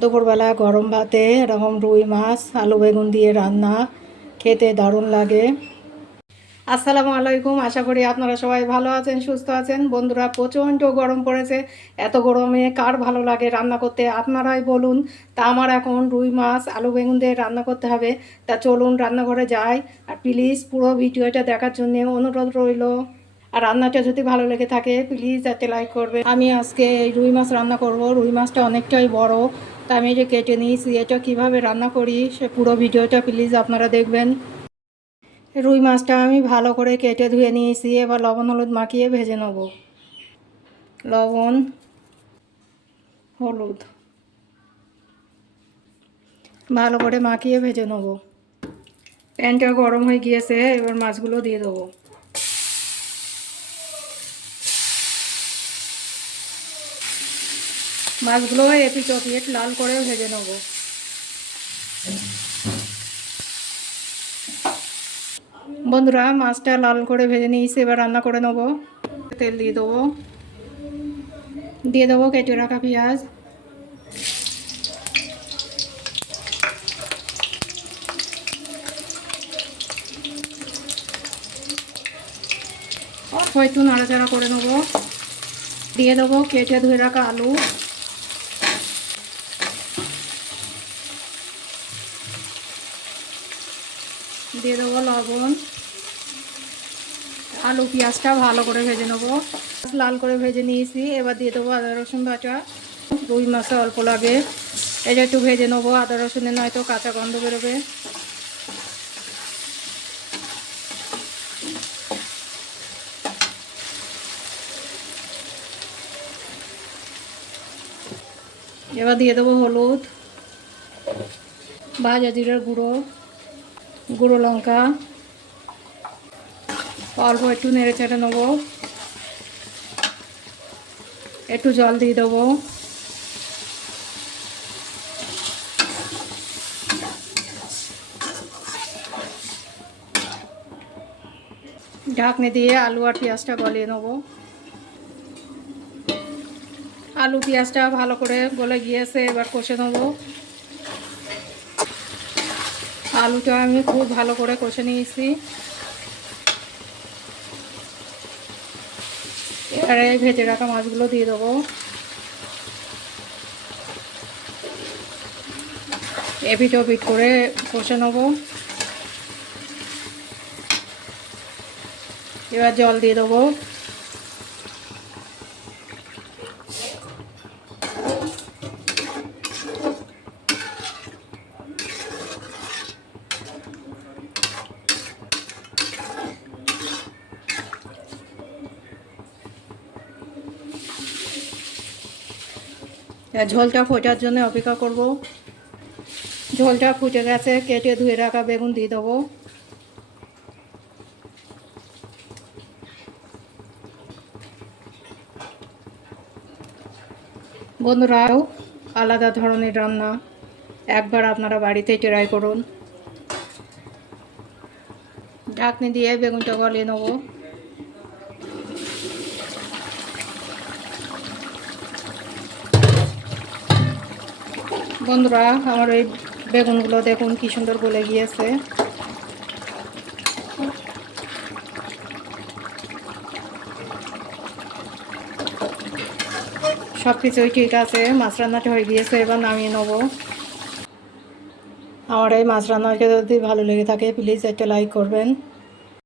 দুপুরবেলা গরম ভাতে এরকম রুই মাছ আলু বেগুন দিয়ে রান্না খেতে দারুণ লাগে। আসসালামু আলাইকুম, আশা করি আপনারা সবাই ভালো আছেন, সুস্থ আছেন। বন্ধুরা, প্রচণ্ড গরম পড়েছে। এত গরমে কার ভালো লাগে রান্না করতে আপনারাই বলুন। তা আমার এখন রুই মাছ আলু বেগুন দিয়ে রান্না করতে হবে। তা চলুন রান্নাঘরে যাই। আর প্লিজ পুরো ভিডিওটা দেখার জন্য অনুরোধ রইল। আর রান্নাটা যদি ভালো লেগে থাকে প্লিজ একটা লাইক করবে। আমি আজকে এই রুই মাছ রান্না করব। রুই মাছটা অনেকটাই বড়, তা আমি যে কেটে নিয়েছি। এটা কিভাবে রান্না করি সে পুরো ভিডিওটা প্লিজ আপনারা দেখবেন। রুই মাছটা আমি ভালো করে কেটে ধুয়ে নিয়েছি। এবার লবণ হলুদ মাখিয়ে ভেজে নেব। লবণ হলুদ ভালো করে মাখিয়ে ভেজে নেব। প্যানটা গরম হয়ে গিয়েছে, এবার মাছগুলো দিয়ে দেবো। মাছগুলো এপিট ওপিট লাল করে ভেজে নেব। বন্ধুরা, মাছটা লাল করে ভেজে নিয়েছি, এবার রান্না করে নেব। তেল দিয়ে দেবো কেটে রাখা পেঁয়াজ, অল্প একটু নাড়াচাড়া করে নেব। দিয়ে দেবো কেটে ধুয়ে রাখা আলু, দিয়ে দেবো লবণ। আলু পেঁয়াজটা ভালো করে ভেজে নেবো। লাল করে ভেজে নিয়েছি, এবার দিয়ে দেবো আদা রসুন বাটা। রুই মাছে অল্প লাগে, এটা একটু ভেজে নেবো। আদা রসুনের নয়তো কাঁচা গন্ধ বেরোবে। এবার দিয়ে দেবো হলুদ, ভাজা জিরার গুঁড়ো, গুঁড়ো লঙ্কা। অল্প একটু নেড়ে চেড়ে নেবো। একটু জল দিয়ে দেবো। ঢাকনি দিয়ে আলু আর পেঁয়াজটা গলিয়ে নেবো। আলু পেঁয়াজটা ভালো করে গলে গিয়েছে, এবার কষে নেবো। আলুটা আমি খুব ভালো করে কষে নিয়েছি। এবারে ভেজে রাখা মাছগুলো দিয়ে দেবো। এপিট ওপিট করে কষে নেবো। এবার জল দিয়ে দেবো। ঝোলটা ফোটার জন্য অপেক্ষা করব। ঝোলটা ফুটে গেছে, কেটে ধুয়ে রাখা বেগুন দিয়ে দেবো। বন্ধুরাও আলাদা ধরনের রান্না, একবার আপনারা বাড়িতে ট্রাই করুন। ঢাকনি দিয়ে বেগুনটা গলিয়ে নেব। বন্ধুরা, আমার এই বেগুনগুলো দেখুন কি সুন্দর গলে গিয়েছে। সব কিছুই ঠিক আছে, মাছ রান্নাটা হয়ে গিয়েছে, এবার নামিয়ে নেব। আমার এই মাছ রান্নাটা যদি ভালো লেগে থাকে প্লিজ একটা লাইক করবেন।